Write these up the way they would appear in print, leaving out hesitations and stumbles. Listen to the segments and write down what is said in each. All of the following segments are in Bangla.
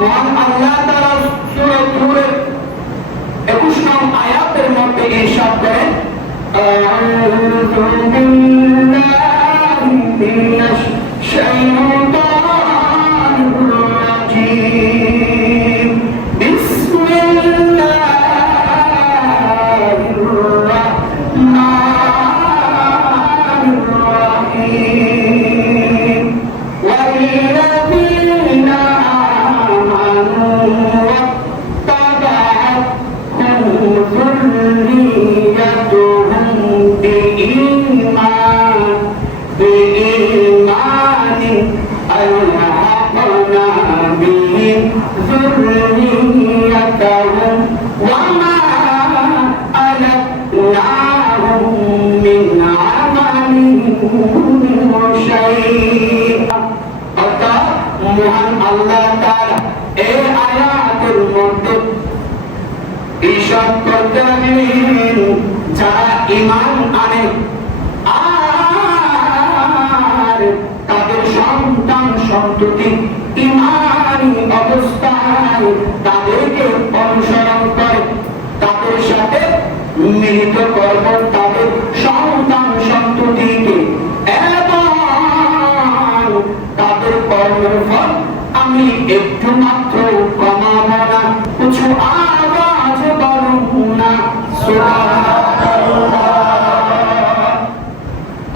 মহান আল্লাহ তাআলা সূরা নূরের 21 নং আয়াতের মধ্যে ইরশাদ করেন, আউযু বিল্লাহি মিনাশ শাইতানির রাজীম, বিসমিল্লাহির রাহমানির রাহিম, ওয়াল্লাযীনা আমানু ওয়াত্তাবা'আতহুম যুররিয়্যাতুহুম বিঈমানিন আলহাকনা বিহিম যুররিয়্যাতাহুম ওয়া মা আলাতনাহুম মিন আমালিহিম শাইআ। অর্থাৎ মহান আল্লাহ তাআলা এই আয়াতের মধ্যে ইরশাদ করতেন, যারা ঈমান আনে আর তাদের সন্তান সন্ততি ঈমানী অবস্থায় তাদেরকে অনুসরণ করে, তাদের সাথে মিলিত করব তাদের সন্তান সন্ততিকে এবং তাদের কর্মের ফল আমি একটু মাত্র কমাবো না। কিছু আওয়াজ বলুন না সুবহানাল্লাহ।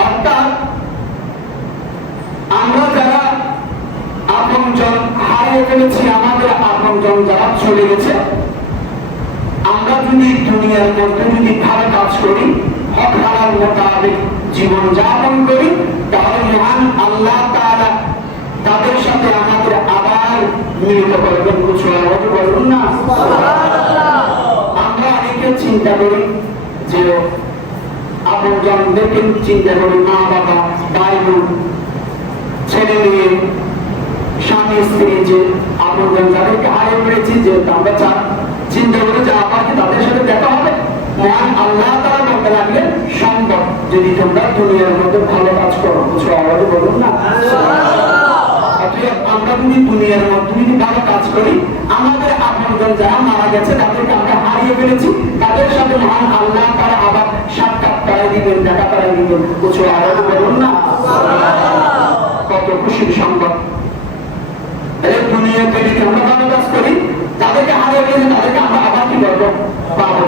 অর্থাৎ আমরা যারা আপনজন হারিয়ে ফেলেছি, আমাদের আপনজন যারা চলে গেছে, আমরা যদি দুনিয়ার মধ্যে যদি ভালো কাজ করি, হক হালাল মোতাবেক জীবন যাপন করি, তাহলে মহান আল্লাহ তাআলা তাদের সাথে আমাদের আবার মিলিত করবেন। কিছু আওয়াজ বলুন না সুবহানাল্লাহ। আমরা অনেকে চিন্তা করি যে আপনজনদেরকে চিন্তা করি, মা বাবা, ভাই বোন, ছেলে মেয়ে, স্বামী স্ত্রী, যে আপনজন যাদেরকে হারিয়ে ফেলেছি, যে আমরা চিন্তা করি যে আবার তাদের সাথে দেখা হবে। মহান আল্লাহ তাআলা বলতে লাগলেন, সম্ভব যদি তোমরা দুনিয়ার মধ্যে ভালো কাজ করো। কিছু আওয়াজ বলুন না সুবহানাল্লাহ। আমরা যদি দুনিয়ার মধ্যে যদি ভালো কাজ করি, আমাদের আপনজন যারা মারা গেছে, তাদেরকে আমরা হারিয়ে ফেলেছি, তাদের সাথে মহান আল্লাহ তাআলা আবার সাক্ষাৎ করাই দিবেন, দেখা করাই দিবেন। কিছু আওয়াজ বলুন না সুবহানাল্লাহ। কত খুশির সংবাদ! এই দুনিয়াতে যদি আমরা ভালো কাজ করি, তাদেরকে হারিয়ে ফেলেছি, তাদেরকে আমরা আবার কি করবো? পাবো।